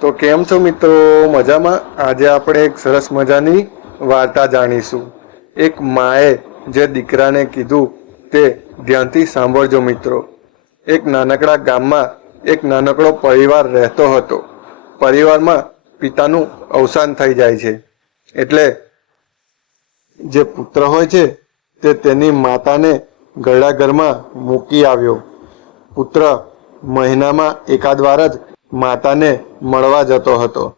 તો કેમ છો મિત્રો? મજામાં? આજે આપણે એક સરસ મજાની વાર્તા જાણીશું. એક માએ જે દીકરાને કીધું તે ધ્યાનથી સાંભળજો મિત્રો. એક નાનકડા ગામમાં એક નાનકડો પરિવાર રહેતો હતો. પરિવારમાં પિતાનું અવસાન થઈ જાય છે. એટલે જે પુત્ર હોય છે તે તેની માતાને ઘરડા ઘરમાં મૂકી આવ્યો. પુત્ર મહિનામાં એકાદ વાર જ માતાને મળવા જતો હતો.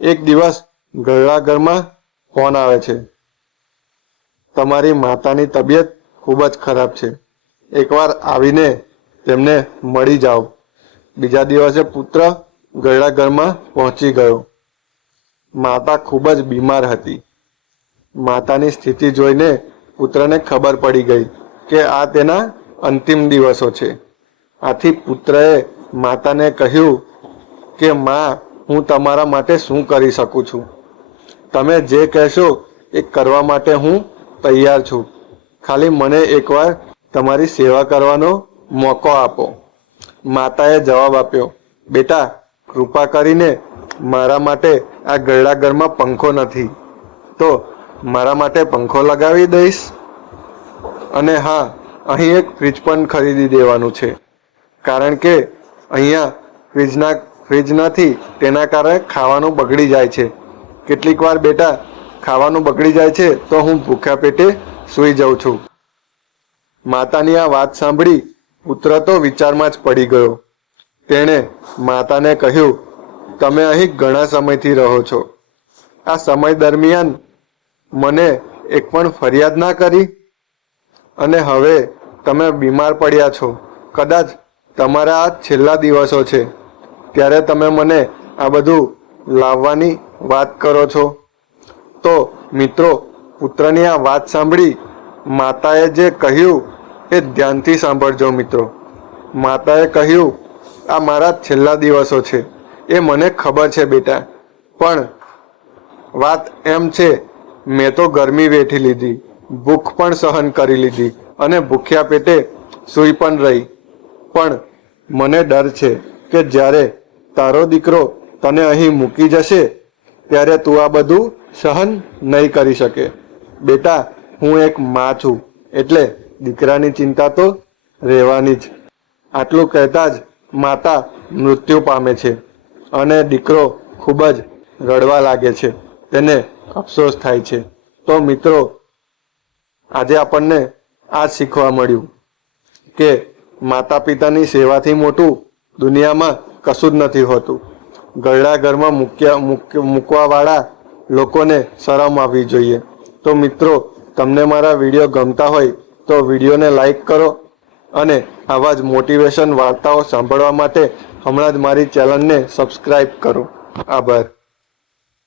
એક દિવસ ગરડા ઘરમાં ફોન આવે છે. તમારી માતાની તબિયત ખૂબ જ ખરાબ છે. એકવાર આવીને તેમને મળી જાઓ. બીજા દિવસે પુત્ર ગરડા ઘરમાં પહોંચી ગયો. માતા ખૂબ જ બીમાર હતી. માતાની સ્થિતિ જોઈને પુત્રને ખબર પડી ગઈ કે આ તેના અંતિમ દિવસો છે. આથી પુત્રએ માતાને કહ્યું કે, માં, હું તમારા માટે શું કરી શકું છું? તમે જે કહેશો એ કરવા માટે હું તૈયાર છું. ખાલી મને એકવાર તમારી સેવા કરવાનો મોકો આપો. માતાએ જવાબ આપ્યો, બેટા, કૃપા કરીને મારા માટે આ ગરડા ઘરમાં પંખો નથી. તો મારા માટે પંખો લગાવી દઈશ અને હા, અહીં એક ફ્રીજ પણ ખરીદી દેવાનું છે. કારણ કે અહીંયા વીજના નથી તેના કારણે ખાવાનું બગડી જાય છે. કેટલીક વાર બેટા, ખાવાનું બગડી જાય છે તો હું ભૂખ્યા પેટે સૂઈ જાઉં છું. માતાની આ વાત સાંભળી પુત્ર તો વિચારમાં જ પડી ગયો. તેણે માતાને કહ્યું, તમે અહીં ઘણા સમયથી રહો છો. આ સમય દરમિયાન મને એક પણ ફરિયાદ ના કરી? અને હવે તમે બીમાર પડ્યા છો. કદાચ તમારા છેલ્લા દિવસો છે. ત્યારે તમે મને આ બધું લાવવાની વાત કરો છો. તો મિત્રો, પુત્રની આ વાત સાંભળી માતાએ જે કહ્યું એ ધ્યાનથી સાંભળજો મિત્રો. માતાએ કહ્યું, આ મારા છેલ્લા દિવસો છે. એ મને ખબર છે બેટા. પણ વાત એમ છે, મેં તો ગરમી વેઠી લીધી. ભૂખ પણ સહન કરી લીધી અને ભૂખ્યા પેટે સૂઈ પણ રહી. પણ મને ડર છે કે જ્યારે તારો દીકરો તને અહીં મૂકી જશે, ત્યારે તું આ બધું સહન નહીં કરી શકે. બેટા, હું એક માં છું, એટલે દીકરાની ચિંતા તો રહેવાની જ. આટલું કહેતા જ માતા મૃત્યુ પામે છે અને દીકરો ખૂબ જ રડવા લાગે છે. તેને અફસોસ થાય છે. તો મિત્રો, આજે આપણને આ શીખવા મળ્યું કે માતા પિતાની સેવાથી મોટું દુનિયામાં કશું જ નથી હોતું. ગરડા ઘરમાં મૂક્યા મૂકવાવાળા લોકોને શરમ આવવી જોઈએ. તો મિત્રો, તમને મારા વીડિયો ગમતા હોય તો વિડીયોને લાઈક કરો અને આવા જ મોટિવેશન વાર્તાઓ સાંભળવા માટે હમણાં જ મારી ચેનલને સબસ્ક્રાઈબ કરો. આભાર.